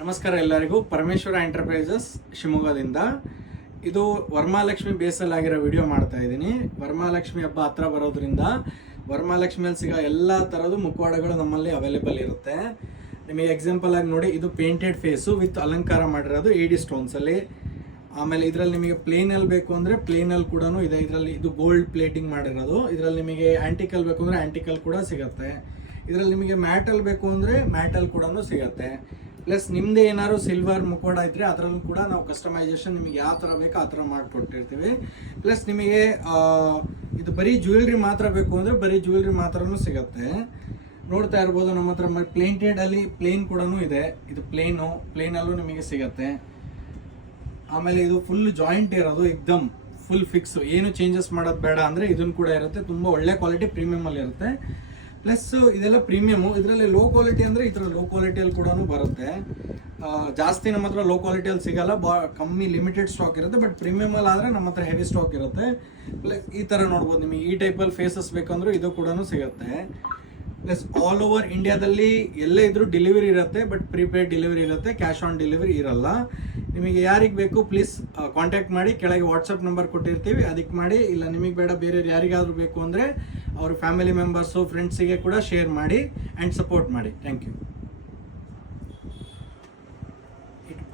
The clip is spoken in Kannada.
ನಮಸ್ಕಾರ ಎಲ್ಲರಿಗೂ. ಪರಮೇಶ್ವರ ಎಂಟರ್ಪ್ರೈಸಸ್ ಶಿವಮೊಗ್ಗದಿಂದ ಇದು ವರಮಹಾಲಕ್ಷ್ಮಿ ಬೇಸಲ್ ಆಗಿರೋ ವಿಡಿಯೋ ಮಾಡ್ತಾ ಇದ್ದೀನಿ. ವರಮಹಾಲಕ್ಷ್ಮಿ ಹಬ್ಬ ಹತ್ರ ಬರೋದ್ರಿಂದ ವರಮಹಾಲಕ್ಷ್ಮಿಯಲ್ಲಿ ಸಿಗೋ ಎಲ್ಲ ಥರದ ಮುಖವಾಡಗಳು ನಮ್ಮಲ್ಲಿ ಅವೈಲೇಬಲ್ ಇರುತ್ತೆ. ನಿಮಗೆ ಎಕ್ಸಾಂಪಲ್ ಆಗಿ ನೋಡಿ, ಇದು ಪೇಂಟೆಡ್ ಫೇಸು ವಿತ್ ಅಲಂಕಾರ ಮಾಡಿರೋದು ED ಸ್ಟೋನ್ಸಲ್ಲಿ. ಆಮೇಲೆ ಇದರಲ್ಲಿ ನಿಮಗೆ ಪ್ಲೇನಲ್ಲಿ ಬೇಕು ಅಂದರೆ ಪ್ಲೇನಲ್ಲಿ ಕೂಡ ಇದೆ. ಇದರಲ್ಲಿ ಇದು ಗೋಲ್ಡ್ ಪ್ಲೇಟಿಂಗ್ ಮಾಡಿರೋದು. ಇದರಲ್ಲಿ ನಿಮಗೆ ಆ್ಯಂಟಿಕಲ್ ಬೇಕು ಅಂದರೆ ಆ್ಯಂಟಿಕಲ್ ಕೂಡ ಸಿಗುತ್ತೆ. ಇದರಲ್ಲಿ ನಿಮಗೆ ಮ್ಯಾಟಲ್ ಬೇಕು ಅಂದರೆ ಮ್ಯಾಟಲ್ ಕೂಡ ಸಿಗುತ್ತೆ. ಪ್ಲಸ್ ನಿಮ್ಮದೇ ಏನಾದ್ರು ಸಿಲ್ವರ್ ಮುಖವಾಡ ಇದ್ದರೆ ಅದರಲ್ಲೂ ಕೂಡ ನಾವು ಕಸ್ಟಮೈಸೇಷನ್ ನಿಮಗೆ ಯಾವ ಥರ ಬೇಕೋ ಆ ಥರ ಮಾಡಿಕೊಟ್ಟಿರ್ತೀವಿ. ಪ್ಲಸ್ ನಿಮಗೆ ಇದು ಬರೀ ಜ್ಯುವೆಲ್ರಿ ಮಾತ್ರ ಬೇಕು ಅಂದರೆ ಬರೀ ಜ್ಯುವೆಲ್ರಿ ಮಾತ್ರನೂ ಸಿಗುತ್ತೆ. ನೋಡ್ತಾ ಇರ್ಬೋದು ನಮ್ಮ ಹತ್ರ ಪ್ಲೇಂಟೆಡಲ್ಲಿ ಪ್ಲೇನ್ ಕೂಡ ಇದೆ. ಇದು ಪ್ಲೇನಲ್ಲೂ ನಿಮಗೆ ಸಿಗುತ್ತೆ. ಆಮೇಲೆ ಇದು ಫುಲ್ ಜಾಯಿಂಟ್ ಇರೋದು, ಎಕ್ದಮ್ ಫುಲ್ ಫಿಕ್ಸ್, ಏನು ಚೇಂಜಸ್ ಮಾಡೋದು ಬೇಡ ಅಂದರೆ ಇದನ್ನು ಕೂಡ ಇರುತ್ತೆ. ತುಂಬ ಒಳ್ಳೆ ಕ್ವಾಲಿಟಿ ಪ್ರೀಮಿಯಮಲ್ಲಿ ಇರುತ್ತೆ. ಪ್ಲಸ್ ಇದೆಲ್ಲ ಪ್ರೀಮಿಯಮು. ಇದರಲ್ಲಿ ಲೋ ಕ್ವಾಲಿಟಿ ಅಂದರೆ ಈ ಥರ ಲೋ ಕ್ವಾಲಿಟಿಯಲ್ಲಿ ಕೂಡ ಬರುತ್ತೆ. ಜಾಸ್ತಿ ನಮ್ಮ ಹತ್ರ ಲೋ ಕ್ವಾಲಿಟಿಯಲ್ಲಿ ಸಿಗಲ್ಲ, ಕಮ್ಮಿ ಲಿಮಿಟೆಡ್ ಸ್ಟಾಕ್ ಇರುತ್ತೆ. ಬಟ್ ಪ್ರೀಮಿಯಮಲ್ಲಿ ಆದರೆ ನಮ್ಮ ಹತ್ರ ಹೆವಿ ಸ್ಟಾಕ್ ಇರುತ್ತೆ. ಪ್ಲಸ್ ಈ ಥರ ನೋಡ್ಬೋದು, ನಿಮಗೆ ಈ ಟೈಪಲ್ಲಿ ಫೇಸಸ್ ಬೇಕಂದ್ರೂ ಇದು ಕೂಡ ಸಿಗುತ್ತೆ. ಪ್ಲಸ್ ಆಲ್ ಓವರ್ ಇಂಡಿಯಾದಲ್ಲಿ ಎಲ್ಲೇ ಇದ್ರೂ ಡೆಲಿವರಿ ಇರುತ್ತೆ. ಬಟ್ ಪ್ರೀಪೇಡ್ ಡೆಲಿವರಿ ಇರುತ್ತೆ, ಕ್ಯಾಶ್ ಆನ್ ಡೆಲಿವರಿ ಇರಲ್ಲ. ನಿಮಗೆ ಯಾರಿಗೆ ಬೇಕು ಪ್ಲೀಸ್ ಕಾಂಟ್ಯಾಕ್ಟ್ ಮಾಡಿ. ಕೆಳಗೆ ವಾಟ್ಸಪ್ ನಂಬರ್ ಕೊಟ್ಟಿರ್ತೀವಿ, ಅದಕ್ಕೆ ಮಾಡಿ. ಇಲ್ಲ ನಿಮಗೆ ಬೇಡ, ಬೇರೆ ಯಾರಿಗಾದ್ರೂ ಬೇಕು ಅಂದರೆ ಅವ್ರ ಫ್ಯಾಮಿಲಿ ಮೆಂಬರ್ಸು ಫ್ರೆಂಡ್ಸಿಗೆ ಕೂಡ ಶೇರ್ ಮಾಡಿ ಆ್ಯಂಡ್ ಸಪೋರ್ಟ್ ಮಾಡಿ. Thank you.